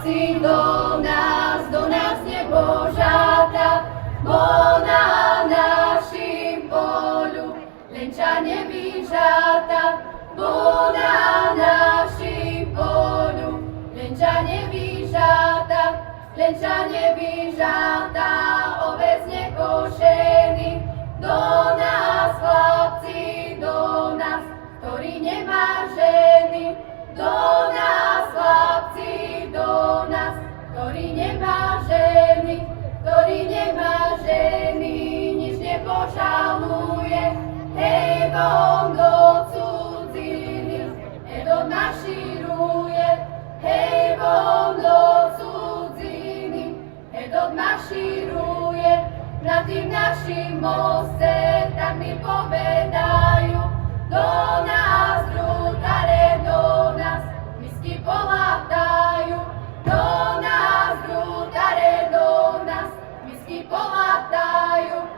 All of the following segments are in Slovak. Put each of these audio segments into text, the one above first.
chlapci do nás nebožáta, bo na našim polu lenča nevyžáta, bo na našim polu lenča nevyžáta, ovec nekošený, do nás chlapci, do nás, ktorý nemá ženy, do nás chlapci, do nás, ktorý nemá ženy, nič nepožaluje, hej, von do cudziny, Edom mašíruje, hej, von do cudziny, Edom mašíruje, na tým našim moste, tak mi povedajú, do nás, drutare, do nás, misky polátajú, do nás, drutare, do nás, misky polátajú.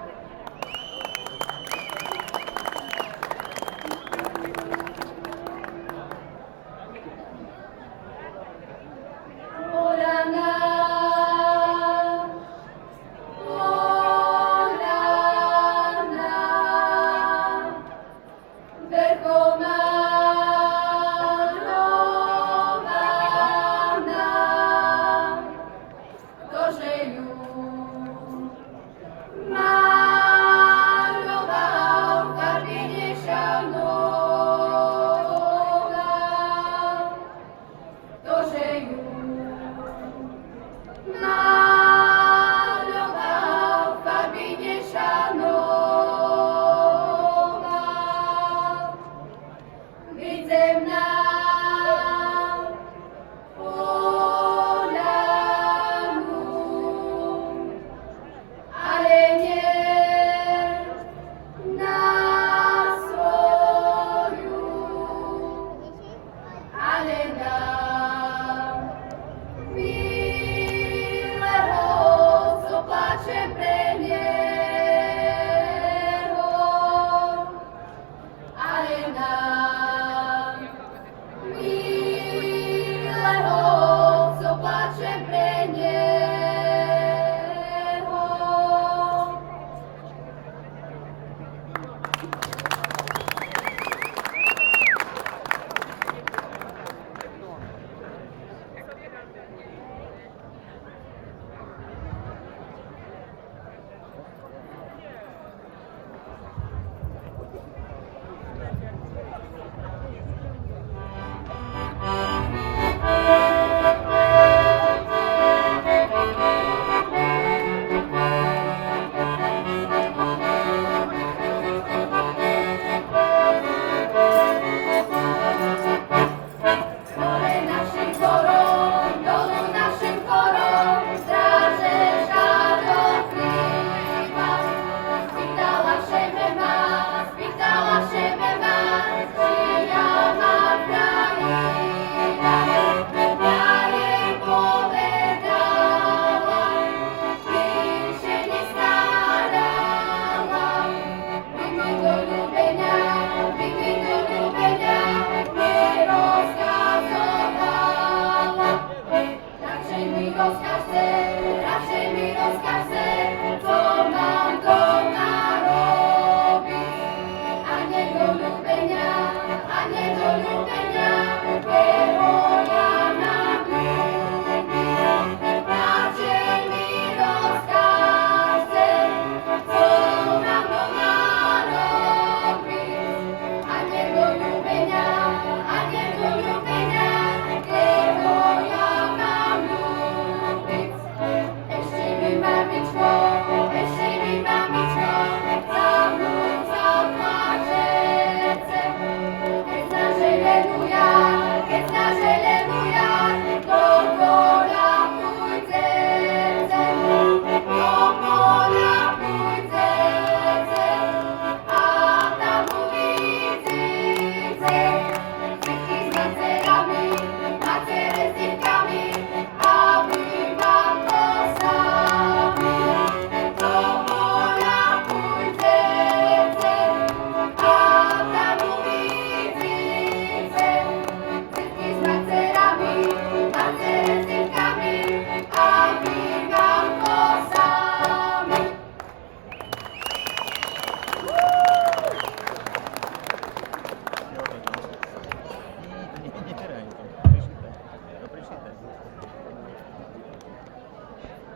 Radšej mi rozkažte,